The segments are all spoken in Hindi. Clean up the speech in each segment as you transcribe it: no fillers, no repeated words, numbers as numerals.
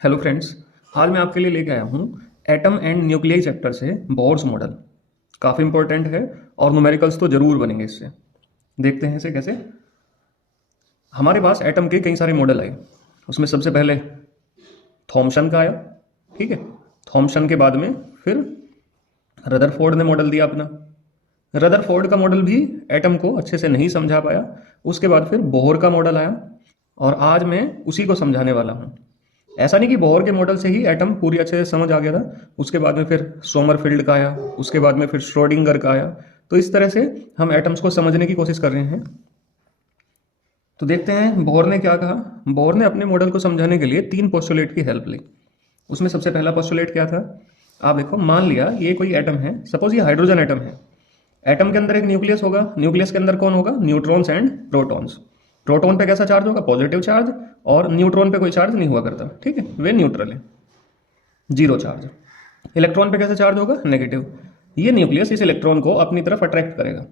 Hello friends. आज मैं आपके लिए लेके आया हूँ एटम एंड न्यूक्लियाई चैप्टर से बोर्स मॉडल। काफ़ी इंपॉर्टेंट है और न्यूमेरिकल्स तो जरूर बनेंगे इससे। देखते हैं इसे कैसे। हमारे पास एटम के कई सारे मॉडल आए। उसमें सबसे पहले थॉमसन का आया। ठीक है, थॉमसन के बाद में फिर रदरफोर्ड ने मॉडल दिया अपना। रदरफोर्ड का मॉडल भी एटम को अच्छे से नहीं समझा पाया। उसके बाद फिर बोहर का मॉडल आया और आज मैं उसी को समझाने वाला हूँ। ऐसा नहीं कि बोहर के मॉडल से ही एटम पूरी अच्छे से समझ आ गया था, उसके बाद में फिर सोमरफील्ड का आया, उसके बाद में फिर श्रोडिंगर का आया। तो इस तरह से हम एटम्स को समझने की कोशिश कर रहे हैं। तो देखते हैं बोहर ने क्या कहा। बोहर ने अपने मॉडल को समझाने के लिए 3 पोस्टुलेट की हेल्प ली। उसमें सबसे पहला पोस्टुलेट क्या था, आप देखो। मान लिया ये कोई एटम है, सपोज ये हाइड्रोजन एटम है। एटम के अंदर एक न्यूक्लियस होगा, न्यूक्लियस के अंदर कौन होगा, न्यूट्रॉन्स एंड प्रोटॉन्स। प्रोटॉन पे कैसा चार्ज होगा, पॉजिटिव चार्ज, और न्यूट्रॉन पे कोई चार्ज नहीं हुआ करता। ठीक है, वे न्यूट्रल है, जीरो चार्ज। इलेक्ट्रॉन पे कैसा चार्ज होगा, नेगेटिव। ये न्यूक्लियस इस इलेक्ट्रॉन को अपनी तरफ अट्रैक्ट करेगा,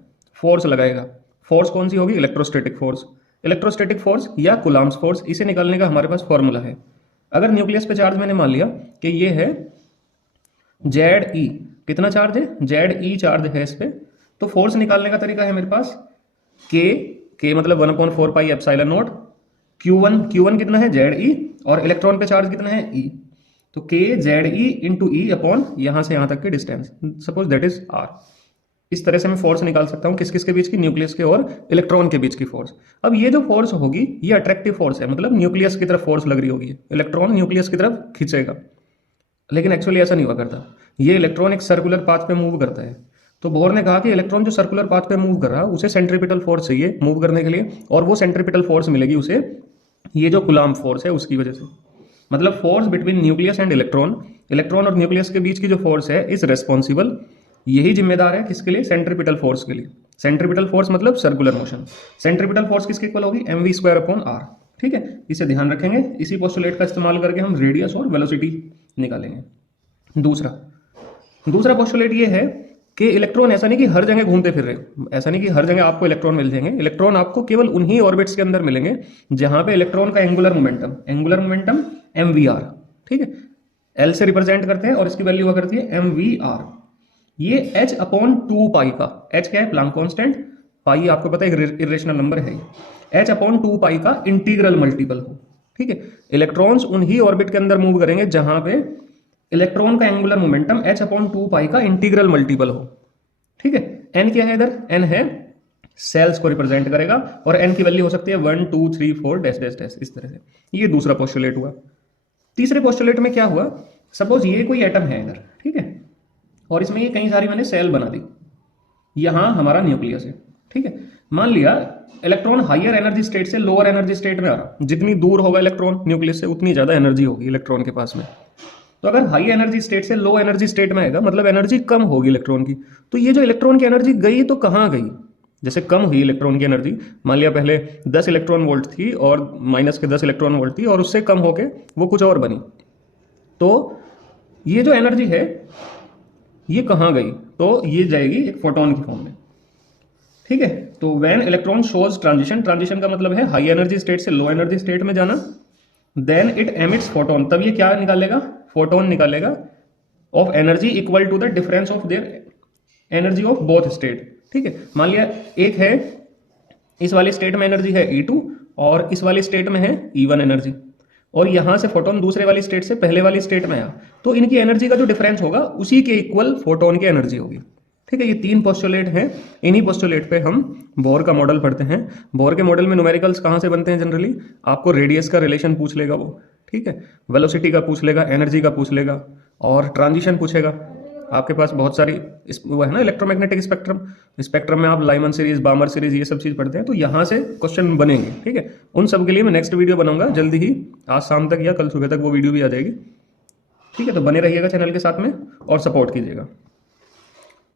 फोर्स लगाएगा। फोर्स कौन सी होगी, इलेक्ट्रोस्टैटिक फोर्स। इलेक्ट्रोस्टैटिक फोर्स या कुलाम्स फोर्स, इसे निकालने का हमारे पास फॉर्मूला है। अगर न्यूक्लियस पे चार्ज मैंने मान लिया कि ये है जेड ई, कितना चार्ज है, जेड ई चार्ज है इस पे, तो फोर्स निकालने का तरीका है मेरे पास के मतलब 1/4 pi epsilon not Q one कितना है, जेड ई, और इलेक्ट्रॉन पे चार्ज कितना है, ई। तो K Z E into E upon यहां से यहां तक की distance, suppose that is R. इस तरह से मैं फोर्स निकाल सकता हूं किस किस के बीच की, न्यूक्लियस के और इलेक्ट्रॉन के बीच की फोर्स। अब ये जो फोर्स होगी ये अट्रैक्टिव फोर्स है, मतलब न्यूक्लियस की तरफ फोर्स लग रही होगी, इलेक्ट्रॉन न्यूक्लियस की तरफ खींचेगा। लेकिन एक्चुअली ऐसा नहीं हुआ करता, ये इलेक्ट्रॉन एक सर्कुलर पाथ पे मूव करता है। तो बोर ने कहा कि इलेक्ट्रॉन जो सर्कुलर पाथ पे मूव कर रहा है उसे सेंट्रीपिटल फोर्स चाहिए मूव करने के लिए, और वो सेंट्रीपिटल फोर्स मिलेगी उसे ये जो कुलाम्ब फोर्स है उसकी वजह से। मतलब force between nucleus and electron, electron और न्यूक्लियस के बीच की जो फोर्स है इज रेस्पॉन्सिबल, यही जिम्मेदार है किसके लिए, सेंट्रीपिटल फोर्स के लिए। सेंट्रीपिटल फोर्स मतलब सर्कुलर मोशन। सेंट्रीपिटल फोर्स किसके इक्वल होगी, mv² अपॉन आर। ठीक है, इसे ध्यान रखेंगे। इसी पोस्टुलेट का इस्तेमाल करके हम रेडियस और वेलोसिटी निकालेंगे। दूसरा पोस्टुलेट ये है कि इलेक्ट्रॉन ऐसा नहीं कि हर जगह घूमते फिर रहे, ऐसा नहीं कि हर जगह आपको इलेक्ट्रॉन मिल जाएंगे। इलेक्ट्रॉन आपको केवल उन्हीं ऑर्बिट्स के अंदर मिलेंगे जहां पे इलेक्ट्रॉन का एंगुलर मोमेंटम mvr, ठीक है, एल से रिप्रेजेंट करते हैं और इसकी वैल्यू हुआ करती है mvr। ये h/2 पाई का, h क्या है, प्लांक कांस्टेंट, पाई आपको पता है इरेशनल नंबर है, h/2 पाई का इंटीग्रल मल्टीपल हो। ठीक है, इलेक्ट्रॉन्स उन्हीं ऑर्बिट के अंदर मूव करेंगे जहां पे इलेक्ट्रॉन का एंगुलर मोमेंटम h/2 पाई का इंटीग्रल मल्टीपल हो। ठीक है, n क्या है, इधर n है, सेल्स को रिप्रेजेंट करेगा, और n की वैल्यू हो सकती है 1 2 3 4 डैश डैश डैश, इस तरह से। ये दूसरा पोस्टुलेट हुआ। तीसरे पोस्टुलेट में क्या हुआ, सपोज ये कोई एटम है इधर, ठीक है, और इसमें ये कई सारी मैंने सेल बना दी। यहां हमारा न्यूक्लियस है। ठीक है, मान लिया इलेक्ट्रॉन हायर एनर्जी स्टेट से लोअर एनर्जी स्टेट में आ रहा, जितनी दूर होगा इलेक्ट्रॉन न्यूक्लियस से उतनी ज्यादा एनर्जी होगी इलेक्ट्रॉन के पास में। तो अगर हाई एनर्जी स्टेट से लो एनर्जी स्टेट में आएगा मतलब एनर्जी कम होगी इलेक्ट्रॉन की। तो ये जो इलेक्ट्रॉन की एनर्जी गई तो कहाँ गई, जैसे कम हुई इलेक्ट्रॉन की एनर्जी, मान लिया पहले 10 इलेक्ट्रॉन वोल्ट थी और माइनस के 10 इलेक्ट्रॉन वोल्ट थी और उससे कम होके वो कुछ और बनी, तो ये जो एनर्जी है ये कहाँ गई, तो ये जाएगी एक फोटोन की फॉर्म में। ठीक है, तो when electron shows transition, transition का मतलब है हाई एनर्जी स्टेट से लो एनर्जी स्टेट में जाना, देन इट एमिट्स फोटोन, तब ये क्या निकालेगा, फोटोन निकालेगा of energy equal to the difference of their energy of both state. ठीक है, मान लिया एक है इस वाली स्टेट में एनर्जी है E2 और इस वाली स्टेट में है E1 एनर्जी, और यहां से फोटोन दूसरे वाली स्टेट से पहले वाली स्टेट में आया, तो इनकी एनर्जी का जो डिफरेंस होगा उसी के इक्वल फोटोन की एनर्जी होगी। ठीक है, ये 3 पोस्टुलेट हैं। इन्हीं पोस्टुलेट पे हम बोर का मॉडल पढ़ते हैं। बोर के मॉडल में न्यूमेरिकल्स कहाँ से बनते हैं, जनरली आपको रेडियस का रिलेशन पूछ लेगा वो, ठीक है, वेलोसिटी का पूछ लेगा, एनर्जी का पूछ लेगा, और ट्रांजिशन पूछेगा। आपके पास बहुत सारी वो है ना इलेक्ट्रोमैग्नेटिक स्पेक्ट्रम, स्पेक्ट्रम में आप लाइमन सीरीज, बामर सीरीज, ये सब चीज़ पढ़ते हैं, तो यहाँ से क्वेश्चन बनेंगे। ठीक है, उन सब के लिए मैं नेक्स्ट वीडियो बनाऊंगा जल्दी ही, आज शाम तक या कल सुबह तक वो वीडियो भी आ जाएगी। ठीक है, तो बने रहिएगा चैनल के साथ में और सपोर्ट कीजिएगा।